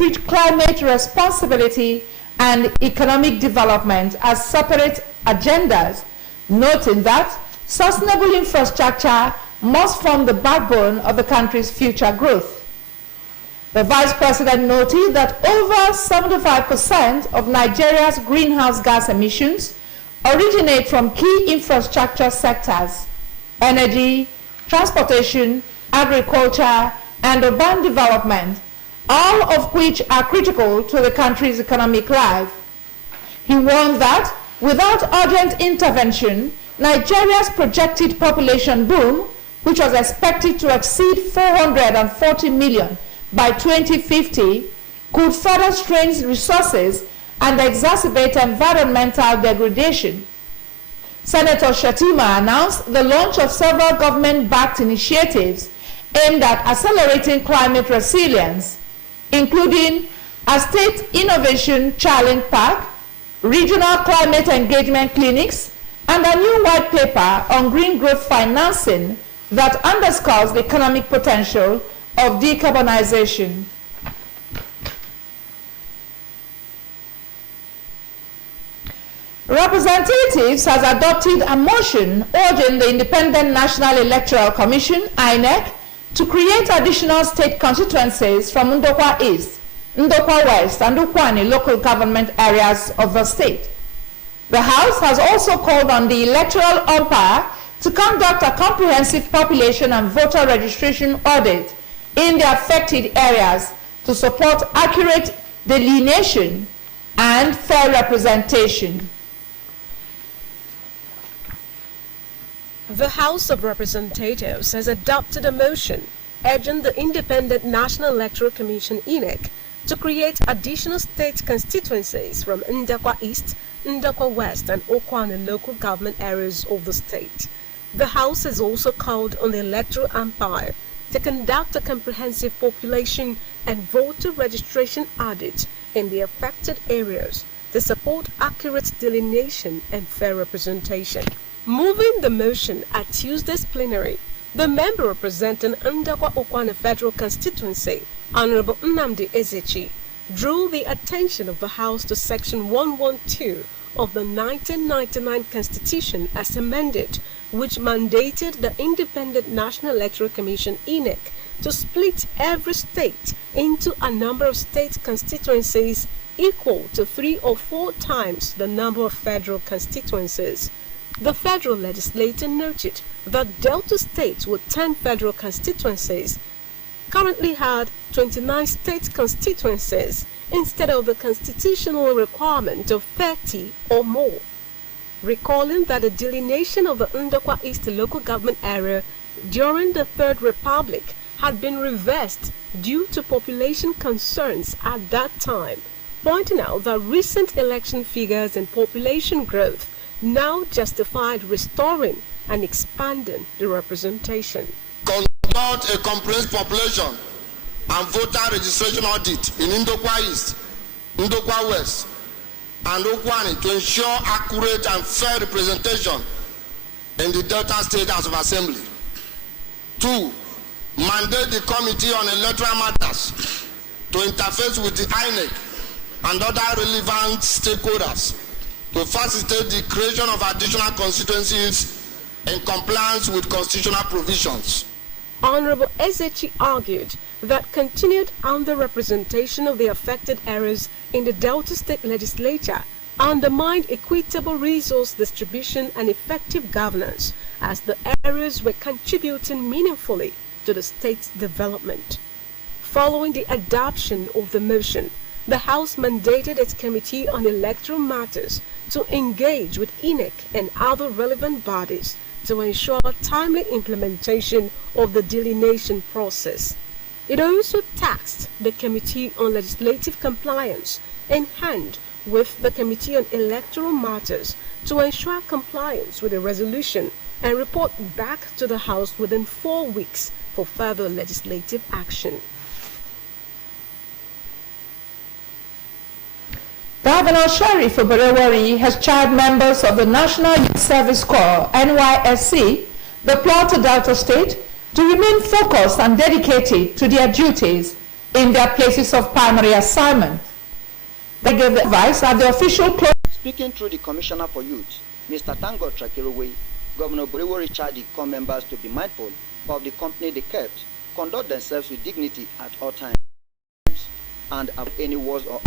treat climate responsibility and economic development as separate agendas, noting that sustainable infrastructure must form the backbone of the country's future growth. The Vice President noted that over 75% of Nigeria's greenhouse gas emissions originate from key infrastructure sectors: energy, transportation, agriculture, and urban development, all of which are critical to the country's economic life. He warned that without urgent intervention, Nigeria's projected population boom, which was expected to exceed 440 million by 2050, could further strain resources and exacerbate environmental degradation. Senator Shettima announced the launch of several government-backed initiatives aimed at accelerating climate resilience, including a state innovation challenge park, regional climate engagement clinics, and a new white paper on green growth financing that underscores the economic potential of decarbonization. Representatives has adopted a motion urging the Independent National Electoral Commission, INEC, to create additional state constituencies from Ndokwa East, Ndokwa West, and Ukwani local government areas of the state. The House has also called on the electoral umpire to conduct a comprehensive population and voter registration audit in the affected areas to support accurate delineation and fair representation. The House of Representatives has adopted a motion urging the Independent National Electoral Commission, INEC, to create additional state constituencies from Ndokwa East, Ndokwa West, and Ukwani local government areas of the state. The House has also called on the electoral umpire to conduct a comprehensive population and voter registration audit in the affected areas to support accurate delineation and fair representation. Moving the motion at Tuesday's plenary, the member representing Ndokwa Ukwani Federal Constituency, Honorable Nnamdi Ezechi, drew the attention of the House to Section 112 of the 1999 Constitution as amended, which mandated the Independent National Electoral Commission, INEC, to split every state into a number of state constituencies equal to 3 or 4 times the number of federal constituencies. The federal legislature noted that Delta states with 10 federal constituencies currently had 29 state constituencies instead of the constitutional requirement of 30 or more. Recalling that the delineation of the Ndokwa East local government area during the Third Republic had been reversed due to population concerns at that time, pointing out that recent election figures and population growth now justified restoring and expanding the representation. Conduct a comprehensive population and voter registration audit in Ndokwa East, Ndokwa West, and Ukwani to ensure accurate and fair representation in the Delta State House of Assembly. 2. Mandate the Committee on Electoral Matters to interface with the INEC and other relevant stakeholders to facilitate the creation of additional constituencies in compliance with constitutional provisions. Honorable Ezechi argued that continued underrepresentation of the affected areas in the Delta State Legislature undermined equitable resource distribution and effective governance, as the areas were contributing meaningfully to the state's development. Following the adoption of the motion, the House mandated its Committee on Electoral Matters to engage with INEC and other relevant bodies to ensure timely implementation of the delineation process. It also tasked the Committee on Legislative Compliance in hand with the Committee on Electoral Matters to ensure compliance with the resolution and report back to the House within 4 weeks for further legislative action. Governor Sheriff Oberewari has charged members of the National Youth Service Corps, NYSC, the Plateau Delta State, to remain focused and dedicated to their duties in their places of primary assignment. They gave the advice at the official close. Speaking through the Commissioner for Youth, Mr. Tango Trakirowe, Governor Borewo Richard called members to be mindful of the company they kept, conduct themselves with dignity at all times, and avoid any words or